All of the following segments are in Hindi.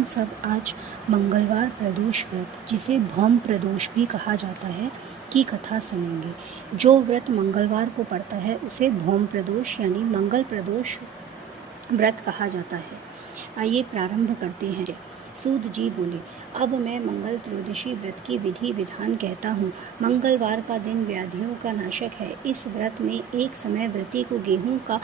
हम सब आज मंगलवार प्रदोष व्रत, जिसे भौम प्रदोष भी कहा जाता है, की कथा सुनेंगे। जो व्रत मंगलवार को पड़ता है उसे भौम प्रदोष यानी मंगल प्रदोष व्रत कहा जाता है। आइए प्रारंभ करते हैं। सूत जी बोले, अब मैं मंगल त्रयोदशी व्रत की विधि विधान कहता हूँ। मंगलवार का दिन व्याधियों का नाशक है। इस व्रत में एक समय व्रती को गेहूं का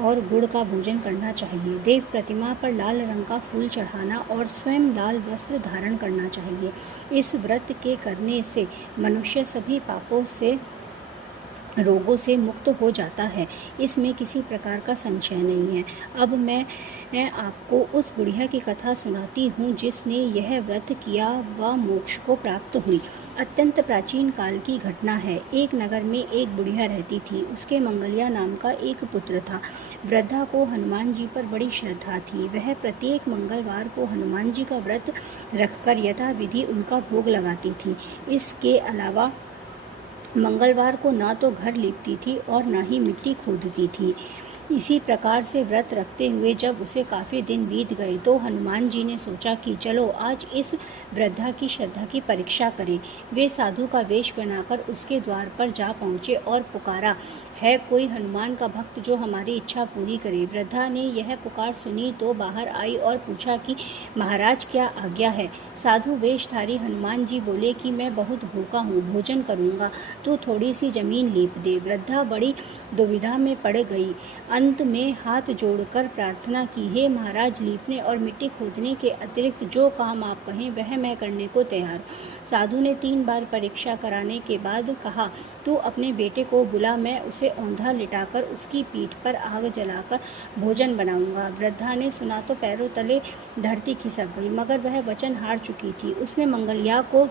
और गुड़ का भोजन करना चाहिए। देव प्रतिमा पर लाल रंग का फूल चढ़ाना और स्वयं लाल वस्त्र धारण करना चाहिए। इस व्रत के करने से मनुष्य सभी पापों से रोगों से मुक्त हो जाता है। इसमें किसी प्रकार का संशय नहीं है। अब मैं आपको उस बुढ़िया की कथा सुनाती हूँ जिसने यह व्रत किया व मोक्ष को प्राप्त हुई। अत्यंत प्राचीन काल की घटना है। एक नगर में एक बुढ़िया रहती थी। उसके मंगलिया नाम का एक पुत्र था। वृद्धा को हनुमान जी पर बड़ी श्रद्धा थी। वह प्रत्येक मंगलवार को हनुमान जी का व्रत रखकर यथाविधि उनका भोग लगाती थी। इसके अलावा मंगलवार को ना तो घर लीपती थी और ना ही मिट्टी खोदती थी। इसी प्रकार से व्रत रखते हुए जब उसे काफ़ी दिन बीत गए तो हनुमान जी ने सोचा कि चलो आज इस वृद्धा की श्रद्धा की परीक्षा करें। वे साधु का वेश बनाकर उसके द्वार पर जा पहुँचे और पुकारा, है कोई हनुमान का भक्त जो हमारी इच्छा पूरी करे। वृद्धा ने यह पुकार सुनी तो बाहर आई और पूछा कि महाराज क्या आज्ञा है। साधु वेशधारी हनुमान जी बोले कि मैं बहुत भूखा हूँ, भोजन करूँगा, तो थोड़ी सी जमीन लीप दे। वृद्धा बड़ी दुविधा में पड़ गई। अंत में हाथ जोड़कर प्रार्थना की, हे महाराज, लीपने और मिट्टी खोदने के अतिरिक्त जो काम आप कहें वह मैं करने को तैयार। साधु ने 3 बार परीक्षा कराने के बाद कहा, तू अपने बेटे को बुला, मैं उसे औंधा लिटाकर उसकी पीठ पर आग जलाकर भोजन बनाऊंगा। वृद्धा ने सुना तो पैरों तले धरती खिसक गई, मगर वह वचन हार चुकी थी। उसने मंगलिया को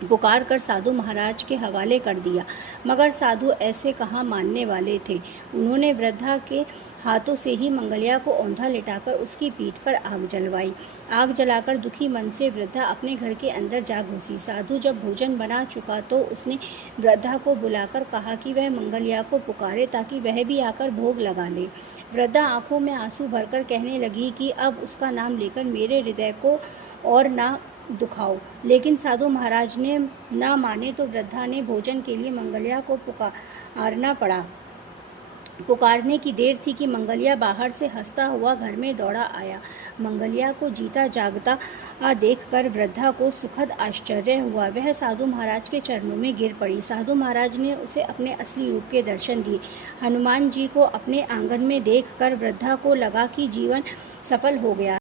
पुकार कर साधु महाराज के हवाले कर दिया, मगर साधु ऐसे कहाँ मानने वाले थे। उन्होंने वृद्धा के हाथों से ही मंगलिया को औंधा लिटाकर उसकी पीठ पर आग जलवाई। आग जलाकर दुखी मन से वृद्धा अपने घर के अंदर जा घुसी। साधु जब भोजन बना चुका तो उसने वृद्धा को बुलाकर कहा कि वह मंगलिया को पुकारे ताकि वह भी आकर भोग लगा ले। वृद्धा आंखों में आंसू भरकर कहने लगी कि अब उसका नाम लेकर मेरे हृदय को और ना दुखाओ। लेकिन साधु महाराज ने ना माने तो वृद्धा ने भोजन के लिए मंगलिया को पुकारना पड़ा। पुकारने की देर थी कि मंगलिया बाहर से हंसता हुआ घर में दौड़ा आया। मंगलिया को जीता जागता देखकर वृद्धा को सुखद आश्चर्य हुआ। वह साधु महाराज के चरणों में गिर पड़ी। साधु महाराज ने उसे अपने असली रूप के दर्शन दिए। हनुमान जी को अपने आंगन में देखकर वृद्धा को लगा कि जीवन सफल हो गया।